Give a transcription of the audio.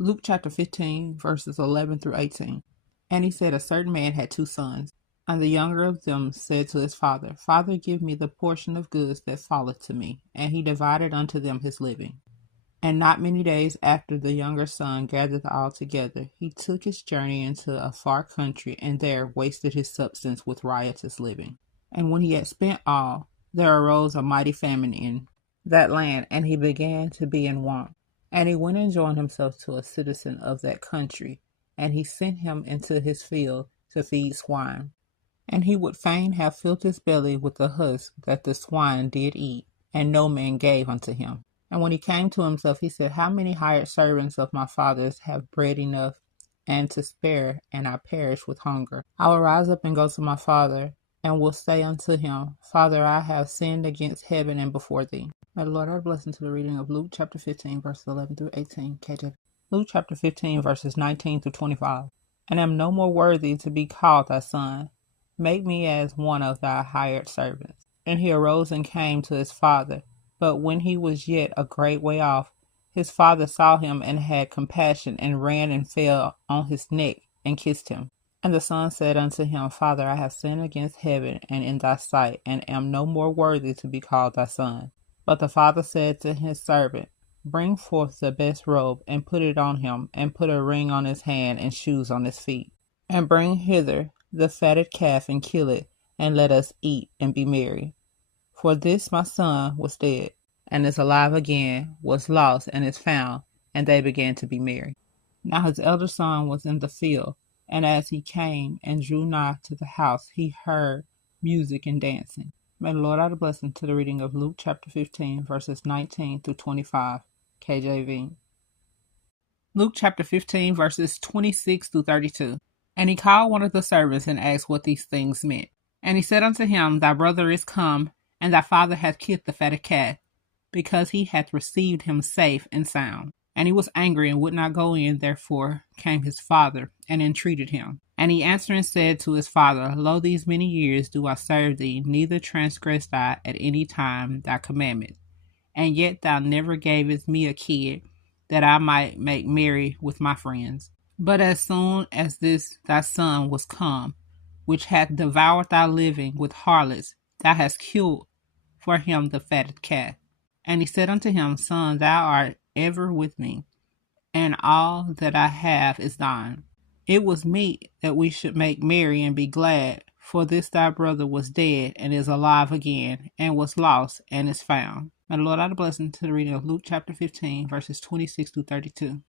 Luke chapter 15, verses 11 through 18. And he said, a certain man had 2 sons. And the younger of them said to his father, Father, give me the portion of goods that falleth to me. And he divided unto them his living. And not many days after the younger son gathered all together, he took his journey into a far country, and there wasted his substance with riotous living. And when he had spent all, there arose a mighty famine in that land, and he began to be in want. And he went and joined himself to a citizen of that country, and he sent him into his field to feed swine. And he would fain have filled his belly with the husk that the swine did eat, and no man gave unto him. And when he came to himself, he said, How many hired servants of my father's have bread enough and to spare, and I perish with hunger? I will rise up and go to my father, and will say unto him, Father, I have sinned against heaven and before thee. May the Lord add a blessing to the reading of Luke chapter 15, verses 11 through 18, KJV. Luke chapter 15, verses 19 through 25. And am no more worthy to be called thy son. Make me as one of thy hired servants. And he arose and came to his father. But when he was yet a great way off, his father saw him and had compassion, and ran and fell on his neck and kissed him. And the son said unto him, Father, I have sinned against heaven and in thy sight, and am no more worthy to be called thy son. But the father said to his servant, Bring forth the best robe, and put it on him, and put a ring on his hand, and shoes on his feet. And bring hither the fatted calf, and kill it, and let us eat and be merry. For this my son was dead, and is alive again, was lost, and is found. And they began to be merry. Now his elder son was in the field, and as he came and drew nigh to the house, he heard music and dancing. May the Lord add a blessing to the reading of Luke chapter 15, verses 19 through 25, KJV. Luke chapter 15, verses 26 through 32. And he called one of the servants and asked what these things meant. And he said unto him, Thy brother is come, and thy father hath killed the fatted calf, because he hath received him safe and sound. And he was angry and would not go in. Therefore came his father and entreated him. And he answered and said to his father, Lo, these many years do I serve thee, neither transgressed I at any time thy commandment. And yet thou never gavest me a kid, that I might make merry with my friends. But as soon as this thy son was come, which hath devoured thy living with harlots, thou hast killed for him the fatted calf. And he said unto him, Son, thou art ever with me, and all that I have is thine. It was meet that we should make merry and be glad, for this thy brother was dead and is alive again, and was lost and is found. May the Lord add a blessing to the reading of Luke chapter 15, verses 26 through 32.